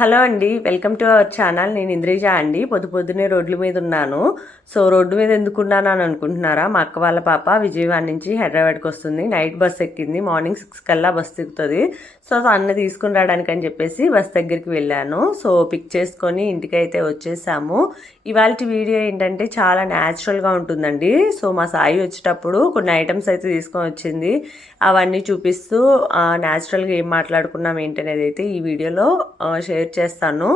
Hello అండి welcome to our channel. నేను ఇంద్రిజ అండి. పొద్దు పొద్దునే రోడ్ల మీద ఉన్నాను. సో రోడ్డు మీద ఎందుకున్నాను అని అనుకుంటున్నారా? మా అక్క వాళ్ళ పాప విజయవాడ నుంచి హైదరాబాద్కి వస్తుంది. నైట్ బస్ ఎక్కింది. మార్నింగ్ సిక్స్ కల్లా బస్ ఎక్కుతుంది. సో అన్న తీసుకుని రావడానికి అని చెప్పేసి బస్ దగ్గరికి వెళ్ళాను. సో పిక్ చేసుకొని ఇంటికి అయితే వచ్చేసాము. ఇవాళ వీడియో ఏంటంటే చాలా న్యాచురల్గా ఉంటుందండి. సో మా సాయి వచ్చేటప్పుడు కొన్ని ఐటమ్స్ అయితే తీసుకొని వచ్చింది. అవన్నీ చూపిస్తూ న్యాచురల్గా ఏం మాట్లాడుకున్నాం ఏంటనేది అయితే ఈ వీడియోలో షేర్ షేర్ చేస్తాను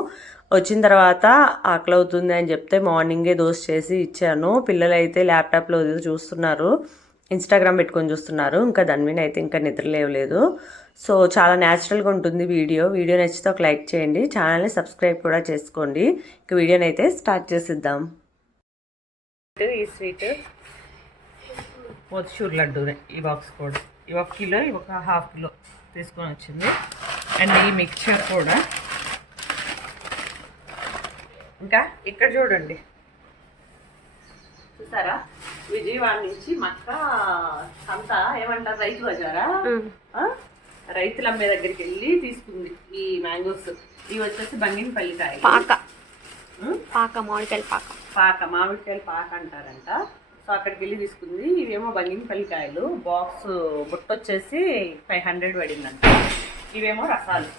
వచ్చిన తర్వాత ఆకలి అవుతుంది అని చెప్తే మార్నింగే దోశ చేసి ఇచ్చాను. పిల్లలు అయితే ల్యాప్టాప్లో ఏదో చూస్తున్నారు. ఇన్స్టాగ్రామ్ పెట్టుకొని చూస్తున్నారు. ఇంకా ధన్విన్ అయితే ఇంకా నిద్ర లేవలేదు. సో చాలా న్యాచురల్గా ఉంటుంది వీడియో. వీడియో నచ్చితే ఒక లైక్ చేయండి. ఛానల్ని సబ్స్క్రైబ్ కూడా చేసుకోండి. ఇక వీడియోని అయితే స్టార్ట్ చేసిద్దాం. ఈ స్వీట్? మోతిచూర్ లడ్డు ఈ బాక్స్ కూడా. ఈ ఒక కిలో ఈ ఒక హాఫ్ కిలో తీసుకొని వచ్చింది. అండ్ ఈ మిక్చర్ కూడా ఇంకా ఇక్కడ చూడండి. చూసారా? విజయవాడ నుంచి మక్క సంత ఏమంటారు రైతు బజారా? రైతుల అమ్మే దగ్గరికి వెళ్ళి తీసుకుంది ఈ మ్యాంగోస్. ఇవి వచ్చేసి బంగినపల్లి కాయ పాక. పాక మామిడికాయల పాక. పాక మామిడికాయలు పాక అంటారంట. సో అక్కడికి వెళ్ళి తీసుకుంది. ఇవేమో బంగినపల్లి కాయలు. బాక్స్ బుట్ట వచ్చేసి ఫైవ్ హండ్రెడ్ పడిందంట. ఇవేమో రసాలు.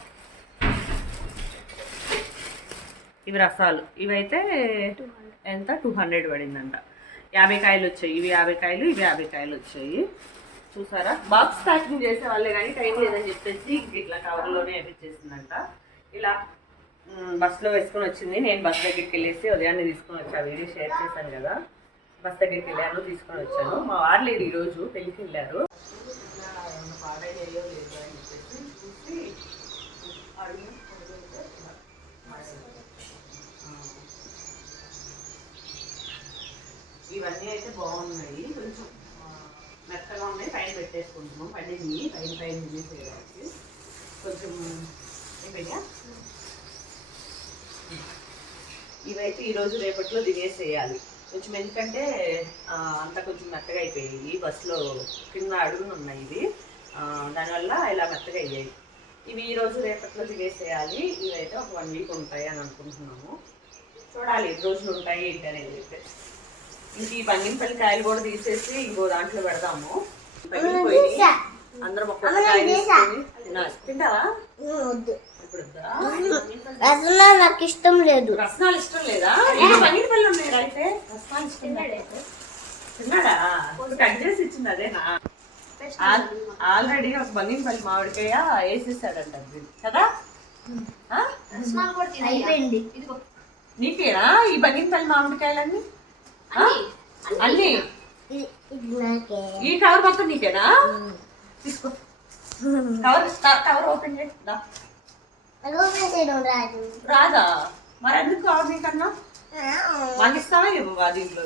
ఇవి రసాలు. ఇవైతే ఎంత? టూ హండ్రెడ్ పడిందంట. యాభై కాయలు వచ్చాయి. ఇవి యాభై కాయలు ఇవి యాభై కాయలు వచ్చాయి. చూసారా? బాక్స్ ప్యాకింగ్ చేసే వాళ్ళే కానీ టైం లేదని చెప్పేసి ఇట్లా కవర్లోనే వేపించేసిందంట. ఇలా బస్సులో వేసుకొని వచ్చింది. నేను బస్ దగ్గరికి వెళ్ళేసి ఉదయాన్నే తీసుకొని వచ్చాను వీడియో షేర్ చేశాను కదా. బస్ దగ్గరికి వెళ్ళాను తీసుకొని వచ్చాను. మా వారు లేరు ఈరోజు పెళ్ళికి వెళ్ళారు ఏమన్నా పాడైనాయో లేదో అని చెప్పేసి చూసి అడిగి ఇవన్నీ అయితే బాగున్నాయి. కొంచెం మెత్తగా ఉన్నాయి. పైన పెట్టేసుకుంటున్నాం. పండింది పైన పైన తీసేయడానికి కొంచెం ఏమయ్యా ఇవైతే ఈరోజు రేపట్లో దిగేసేయాలి కొంచెం ఎందుకంటే అంతా కొంచెం మెత్తగా అయిపోయాయి. బస్సులో కింద అడుగులు ఉన్నాయి ఇవి. దానివల్ల ఇలా మెత్తగా అయ్యాయి. ఇవి ఈ రోజు రేపట్లో దిగేసేయాలి ఇవైతే ఒక వన్ వీక్ ఉంటాయి అని అనుకుంటున్నాము. చూడాలి ఎన్ని రోజులు ఉంటాయి ఏంటి అనేది. అయితే ఇంక ఈ బంగినపల్లి కాయలు కూడా తీసేసి ఇంకో దాంట్లో పెడదాము. అందరం తినాలి. తింటావా? రసన నాకు ఇష్టం లేదు. రసనాలు ఇష్టం లేదా? ఇది బంగినపల్లి ఉన్నాయి అయితే? రసనాలు ఇష్టం లేదా? తిన్నాడా కట్ చేసి ఇచ్చింది అదేనా? ఆల్రెడీ ఒక బంగినపల్లి మామిడికాయ వేసేసాడంట. కదా? నీకేనా ఈ బంగినపల్లి మామిడికాయలన్నీ? అన్నీ? ఈ కవర్ మొత్తం నీకేనా? తీసుకో. కవర్ కవర్ ఓపెన్ చేసి దా. రాజు రాదా. మరి ఎందుకు కవర్ నీకన్నా ఇస్తావా ఇవ్వవా దీంట్లో?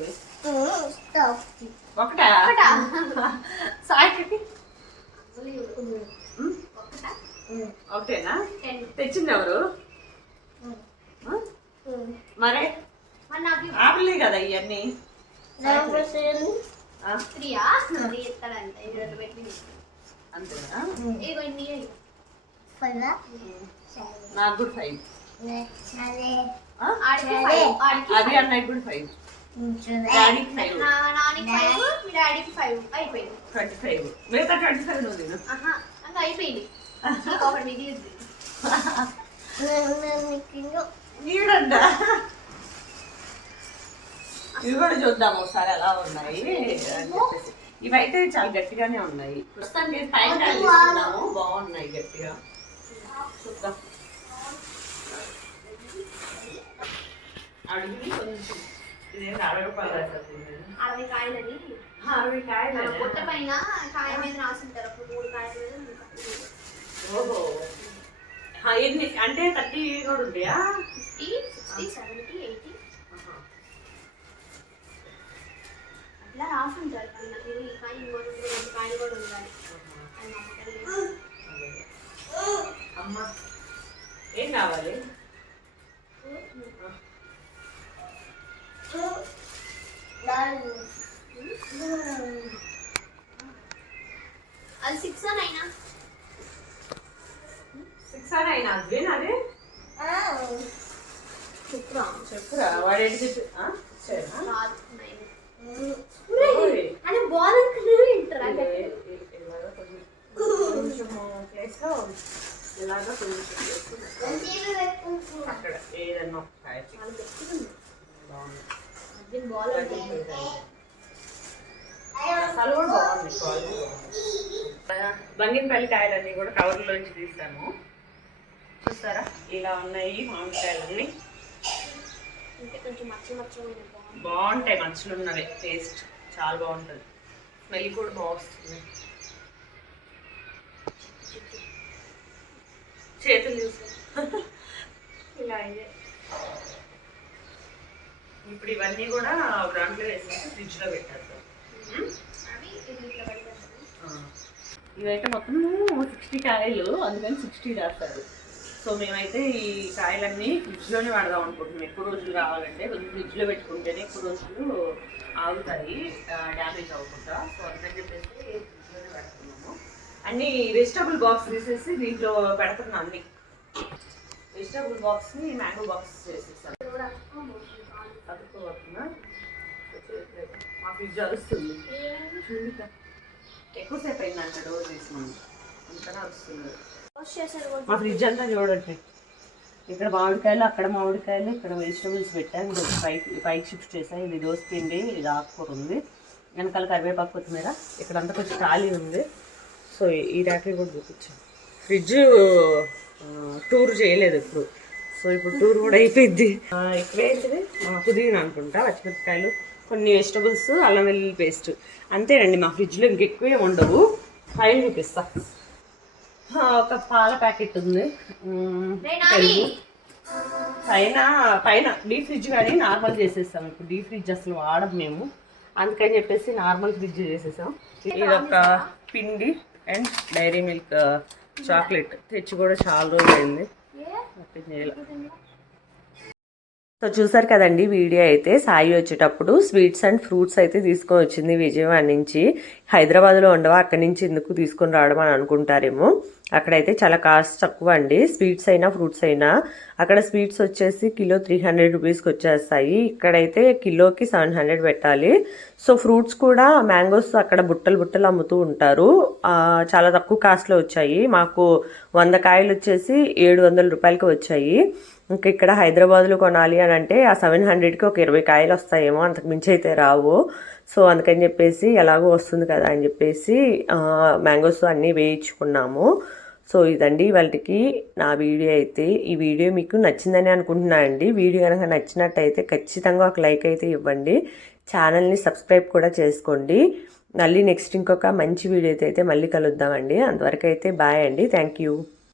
ఒకటా? సాయికి ఒకటేనా? తెచ్చింది ఎవరు? మరే? ఆపలే కదా ఇవన్నీ నాకు కూడా ఫైవ్ ఆ? అది అన్నయ్య కూడా ఫైవ్ డాడీకి ఫైవ్ ట్వంటీ ఫైవ్ మిగతా ట్వంటీ ఫైవ్ నువ్వు తిను అయిపోయింది ఒకటి మిగిలింది ఈడంట ఇవి కూడా చూద్దాం ఒకసారి ఎలా ఉన్నాయి. ఇవైతే చాలా గట్టిగానే ఉన్నాయి. ప్రస్తుతానికి పైన కాయలు బాగున్నాయి గట్టిగా. చూద్దాం. అడిగి కొంచెం ఇదేంటి అరవై కాయలని. అరవై కాయలు. పొట్ట పైన కాయ మీద రాసింటారు. మూడు కాయల ఓహో. ఎన్ని? అంటే థర్టీ కూడా ఉంటాయా? Fifty sixty seventy eighty. అట్లా రాసుంటారు. పైన ఇది ఈ కాయ ఇంకోటి ఉంది రెండు కాయలు కూడా ఉండాలి. అది. అమ్మా ఏం కావాలి? అది సిక్స్ అని అయినా. సిక్స్ అని అయినా అద్విన్ అది? ఆ. చెప్పురా. వాడేంటి చెప్పి ఆ? సరేనా? కాదు నైన్ ఓయ్. అని బాల్ ఇంటరా ఇదే, ఇ- ఇలాగా కొంచెం కొంచెం place లో ఇలాగా కొంచెం అక్కడ ఏదన్నా ఒక కాయ బంగినపల్లి కాయలన్నీ కూడా కవర్లోంచి తీసాము. చూస్తారా? ఇలా ఉన్నాయి మామిడికాయలన్నీ. బాగుంటాయి మచ్చలు ఉన్నవి టేస్ట్ చాలా బాగుంటుంది. స్మెల్ కూడా బాగుంది చేతులు చూసా ఇలా అయ్యాయి ఇప్పుడు ఇవన్నీ కూడా ఒక దాంట్లో వేసేసి ఫ్రిడ్జ్లో పెట్టేద్దాం. ఆ. ఇవైతే మొత్తం సిక్స్టీ కాయలు అందుకని సిక్స్టీ రాస్తారు సో మేమైతే ఈ కాయలన్నీ ఫ్రిడ్జ్లోనే వాడదాం అనుకుంటున్నాం. ఎక్కువ రోజులు కావాలంటే కొంచెం ఫ్రిడ్జ్లో పెట్టుకుంటేనే ఎక్కువ రోజులు ఆగుతాయి డ్యామేజ్ అవ్వకుండా. సో అందుకని చెప్పేసి అన్ని వెజిటబుల్ బాక్స్ తీసేసి దీంట్లో పెడుతున్నాను అన్ని. వెజిటబుల్ బాక్స్ని మ్యాంగో బాక్స్ చేసేసాను. కూడా మా ఫ్రిడ్జ్ అరుస్తుంది. ఎక్కువసేపు అయిందంట డోర్ తీసుకున్నాను అంతనే వస్తుంది మా ఫ్రిడ్జ్ అంతా చూడండి. ఇక్కడ మామిడికాయలు అక్కడ మామిడికాయలు ఇక్కడ వెజిటబుల్స్ పెట్టాను. ఇది పైకి పైకి షిఫ్ట్ చేశాను. ఇది దోశ పిండి ఇది ఆకుకూర ఉంది. వెనకాల కరివేపాకు కొత్తిమీర. ఇక్కడ అంతా కొంచెం ఖాళీ ఉంది. సో ఈ ర్యాక్లు కూడా చూపించాను ఫ్రిడ్జ్ టూర్ చేయలేదు ఇప్పుడు. సో ఇప్పుడు టూర్ కూడా అయిపోయింది. ఇక్కడ ఏంటిది? పుదీనా అనుకుంటా పచ్చిమిరపకాయలు కొన్ని వెజిటబుల్స్ అల్లం వెల్లుల్లి పేస్ట్ అంతేనండి మా ఫ్రిడ్జ్లో ఇంకెక్కువ ఉండవు. ఫైల్ చూపిస్తా ఒక పాల ప్యాకెట్ ఉంది. పెరుగు. పైన పైన డీ ఫ్రిడ్జ్ కానీ నార్మల్ చేసేస్తాం. ఇప్పుడు డీ ఫ్రిడ్జ్ అసలు వాడం మేము. అందుకని చెప్పేసి నార్మల్ ఫ్రిడ్జ్ చేసేసాం. ఇది ఒక పిండి. అండ్ డైరీ మిల్క్ చాక్లెట్ తెచ్చి కూడా చాలా రోజులు అయింది ఏ? ఓపెన్ చేయాలి. సో చూసారు కదండి వీడియో అయితే సాయి వచ్చేటప్పుడు స్వీట్స్ అండ్ ఫ్రూట్స్ అయితే తీసుకొని వచ్చింది విజయవాడ నుంచి. హైదరాబాద్లో ఉండవా అక్కడి నుంచి ఎందుకు తీసుకొని రావడం అని అనుకుంటారేమో. అక్కడైతే చాలా కాస్ట్ తక్కువ అండి. స్వీట్స్ అయినా ఫ్రూట్స్ అయినా. అక్కడ స్వీట్స్ వచ్చేసి కిలో త్రీ హండ్రెడ్ రూపీస్కి వచ్చేస్తాయి. ఇక్కడైతే కిలోకి సెవెన్ హండ్రెడ్ పెట్టాలి. సో ఫ్రూట్స్ కూడా మ్యాంగోస్ అక్కడ బుట్టలు బుట్టలు అమ్ముతూ ఉంటారు. చాలా తక్కువ కాస్ట్లో వచ్చాయి. మాకు వంద కాయలు వచ్చేసి ఏడు వందల రూపాయలకి వచ్చాయి. ఇంకా ఇక్కడ హైదరాబాద్లో కొనాలి అని అంటే ఆ సెవెన్ హండ్రెడ్కి ఒక ఇరవై కాయలు వస్తాయేమో అంతకు మించి అయితే రావు. సో అందుకని చెప్పేసి ఎలాగో వస్తుంది కదా అని చెప్పేసి మ్యాంగోస్ అన్నీ వేయించుకున్నాము. సో ఇదండి వాళ్ళకి నా వీడియో అయితే. ఈ వీడియో మీకు నచ్చిందని అనుకుంటున్నాను అండి. వీడియో కనుక నచ్చినట్టయితే ఖచ్చితంగా ఒక లైక్ అయితే ఇవ్వండి. ఛానల్ని సబ్స్క్రైబ్ కూడా చేసుకోండి. మళ్ళీ నెక్స్ట్ ఇంకొక మంచి వీడియో అయితే మళ్ళీ కలుద్దామండి. అంతవరకు అయితే బాయ్ అండి. Thank you.